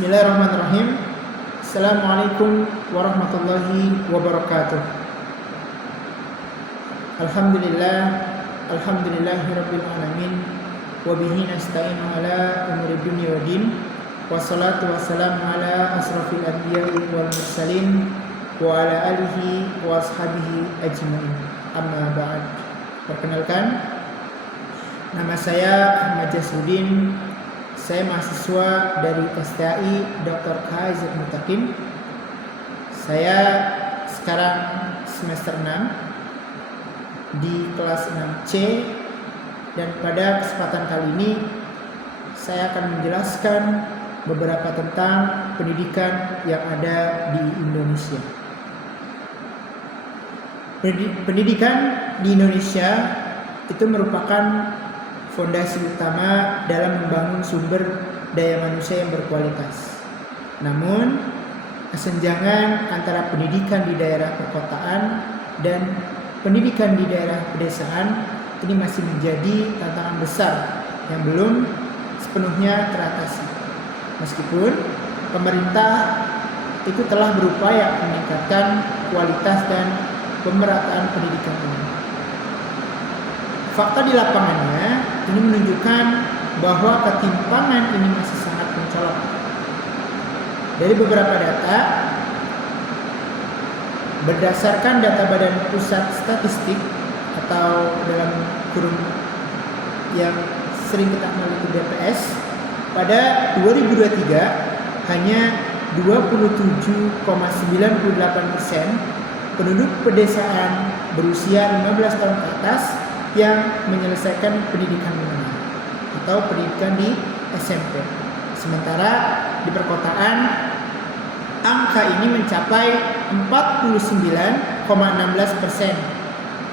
Bismillahirrahmanirrahim. Assalamualaikum warahmatullahi wabarakatuh. Alhamdulillahirabbil alamin wa bihi nasta'inu ala umuri dunya waddin. Wassalatu wassalamu ala asrofil anbiya'i wal mursalin wa ala alihi wa ashabihi ajmain. Amma ba'd. Perkenalkan, nama saya Ahmad Jasudin. Saya mahasiswa dari STAI Dr. Haizat Mutakin. Saya sekarang semester 6 di kelas 6C, dan pada kesempatan kali ini saya akan menjelaskan beberapa tentang pendidikan yang ada di Indonesia. Pendidikan di Indonesia itu merupakan fondasi utama dalam membangun sumber daya manusia yang berkualitas. Namun, kesenjangan antara pendidikan di daerah perkotaan dan pendidikan di daerah pedesaan ini masih menjadi tantangan besar yang belum sepenuhnya teratasi. Meskipun pemerintah itu telah berupaya meningkatkan kualitas dan pemerataan pendidikan ini. Fakta di lapangannya ini menunjukkan bahwa ketimpangan ini masih sangat mencolok. Dari beberapa data, berdasarkan data Badan Pusat Statistik atau dalam kurung yang sering kita kenal itu BPS, pada 2023 hanya 27,98% penduduk pedesaan berusia 15 tahun ke atas yang menyelesaikan pendidikan menengah atau pendidikan di SMP. Sementara di perkotaan angka ini mencapai 49,16%.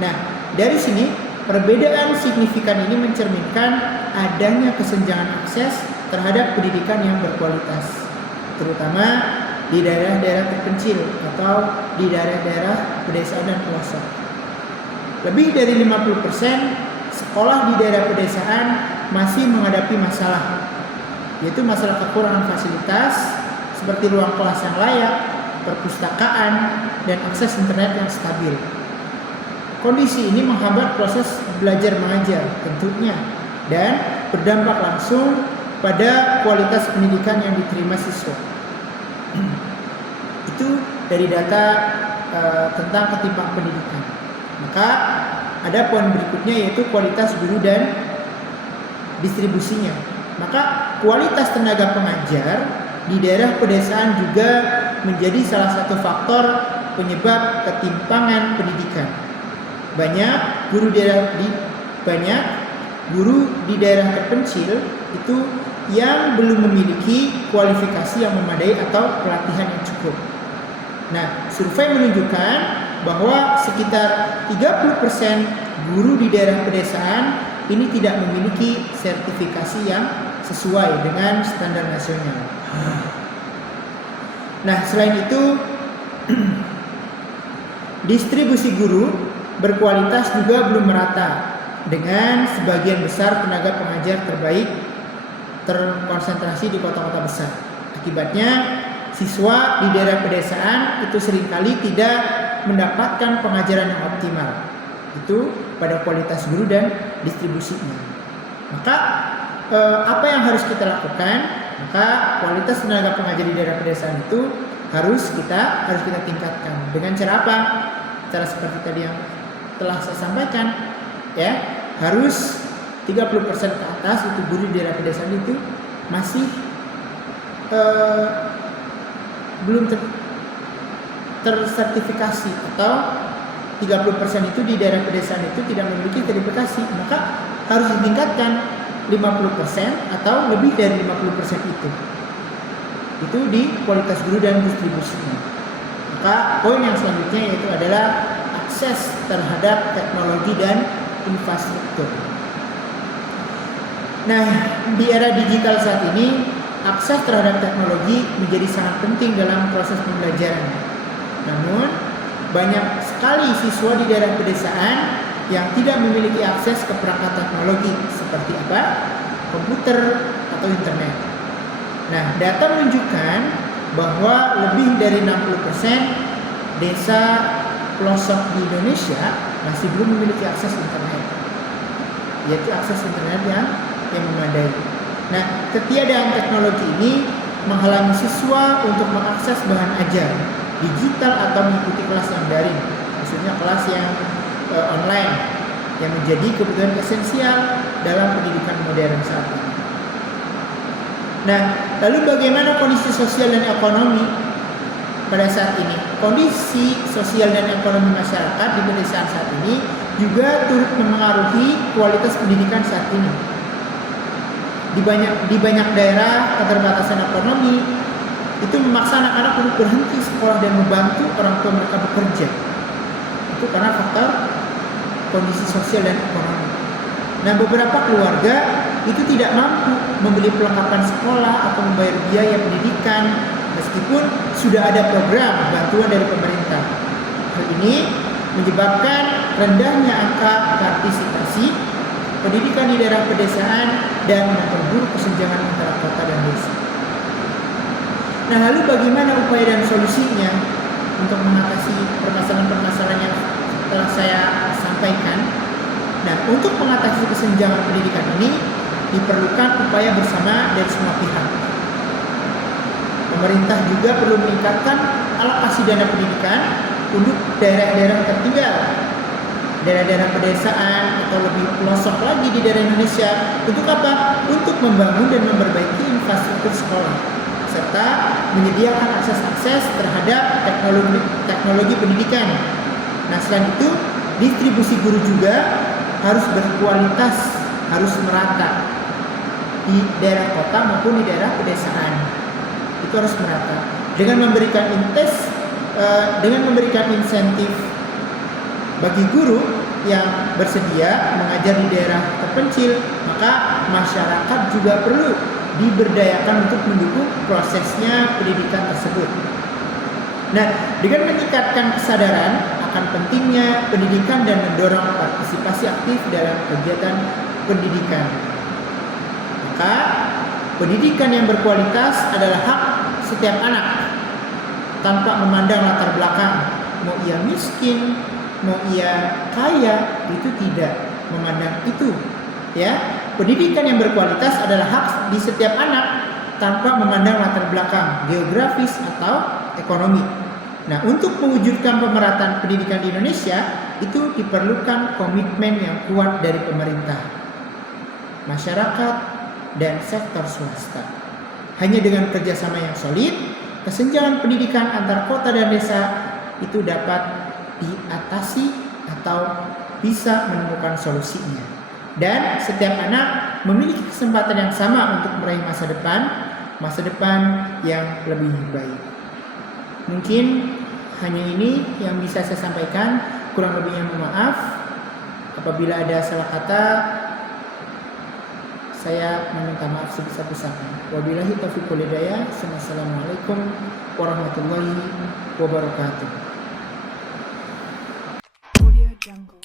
Nah, dari sini perbedaan signifikan ini mencerminkan adanya kesenjangan akses terhadap pendidikan yang berkualitas, terutama di daerah-daerah terpencil atau di daerah-daerah pedesaan dan pelosok. Lebih dari 50% sekolah di daerah pedesaan masih menghadapi masalah, yaitu masalah kekurangan fasilitas seperti ruang kelas yang layak, perpustakaan, dan akses internet yang stabil. Kondisi ini menghambat proses belajar mengajar tentunya dan berdampak langsung pada kualitas pendidikan yang diterima siswa. Itu dari data tentang ketimpangan pendidikan. Maka ada poin berikutnya, yaitu kualitas guru dan distribusinya. Maka kualitas tenaga pengajar di daerah pedesaan juga menjadi salah satu faktor penyebab ketimpangan pendidikan. Banyak guru di daerah terpencil itu yang belum memiliki kualifikasi yang memadai atau pelatihan yang cukup. Nah, survei menunjukkan bahwa sekitar 30% guru di daerah pedesaan ini tidak memiliki sertifikasi yang sesuai dengan standar nasional. Nah, selain itu distribusi guru berkualitas juga belum merata, dengan sebagian besar tenaga pengajar terbaik terkonsentrasi di kota-kota besar. Akibatnya, siswa di daerah pedesaan itu seringkali tidak mendapatkan pengajaran yang optimal, itu pada kualitas guru dan distribusinya. Maka apa yang harus kita lakukan? Maka kualitas tenaga pengajar di daerah pedesaan itu harus kita tingkatkan. Dengan cara apa? Cara seperti tadi yang telah saya sampaikan, ya, harus 30% ke atas itu guru di daerah pedesaan itu masih belum tersertifikasi, atau 30% itu di daerah pedesaan itu tidak memiliki sertifikasi. Maka harus ditingkatkan 50% atau lebih dari 50% itu di kualitas guru dan distribusinya. Maka poin yang selanjutnya yaitu adalah akses terhadap teknologi dan infrastruktur. Nah, di era digital saat ini akses terhadap teknologi menjadi sangat penting dalam proses pembelajaran. Namun, banyak sekali siswa di daerah pedesaan yang tidak memiliki akses ke perangkat teknologi seperti apa? Komputer atau internet. Nah, data menunjukkan bahwa lebih dari 60% desa pelosok di Indonesia masih belum memiliki akses internet, yaitu akses internet yang memadai. Nah, ketiadaan teknologi ini menghalangi siswa untuk mengakses bahan ajar digital atau mengikuti kelas yang daring, maksudnya kelas yang online, yang menjadi kebutuhan esensial dalam pendidikan modern saat ini. Nah, lalu bagaimana kondisi sosial dan ekonomi pada saat ini? Kondisi sosial dan ekonomi masyarakat di pedesaan saat ini juga turut memengaruhi kualitas pendidikan saat ini. Di banyak daerah, keterbatasan ekonomi itu memaksa anak-anak untuk berhenti sekolah dan membantu orang tua mereka bekerja. Itu karena faktor kondisi sosial dan ekonomi. Nah, beberapa keluarga itu tidak mampu membeli perlengkapan sekolah atau membayar biaya pendidikan meskipun sudah ada program bantuan dari pemerintah. Hal ini menyebabkan rendahnya angka partisipasi pendidikan di daerah pedesaan dan memperburuk kesenjangan antara kota dan desa. Nah, lalu bagaimana upaya dan solusinya untuk mengatasi permasalahan-permasalahan yang telah saya sampaikan? Nah, untuk mengatasi kesenjangan pendidikan ini diperlukan upaya bersama dari semua pihak. Pemerintah juga perlu meningkatkan alokasi dana pendidikan untuk daerah-daerah tertinggal, daerah-daerah pedesaan atau lebih pelosok lagi di daerah Indonesia. Untuk apa? Untuk membangun dan memperbaiki infrastruktur sekolah serta menyediakan akses terhadap teknologi pendidikan. Nah, selain itu, distribusi guru juga harus berkualitas, harus merata di daerah kota maupun di daerah pedesaan. Itu harus merata dengan memberikan insentif bagi guru yang bersedia mengajar di daerah terpencil. Maka masyarakat juga perlu diberdayakan untuk mendukung prosesnya pendidikan tersebut. Nah, dengan meningkatkan kesadaran akan pentingnya pendidikan dan mendorong partisipasi aktif dalam kegiatan pendidikan, maka pendidikan yang berkualitas adalah hak setiap anak tanpa memandang latar belakang, mau ia miskin, mau ia kaya, itu tidak memandang itu, ya. Pendidikan yang berkualitas adalah hak di setiap anak tanpa memandang latar belakang geografis atau ekonomi. Nah, untuk mewujudkan pemerataan pendidikan di Indonesia itu diperlukan komitmen yang kuat dari pemerintah, masyarakat, dan sektor swasta. Hanya dengan kerjasama yang solid, kesenjangan pendidikan antar kota dan desa itu dapat diatasi atau bisa menemukan solusinya. Dan setiap anak memiliki kesempatan yang sama untuk meraih masa depan yang lebih baik. Mungkin hanya ini yang bisa saya sampaikan, kurang lebihnya mohon maaf. Apabila ada salah kata, saya meminta maaf sebesar-besarnya. Wabillahi taufiq wal hidayah. Assalamualaikum warahmatullahi wabarakatuh. Audio Jungle.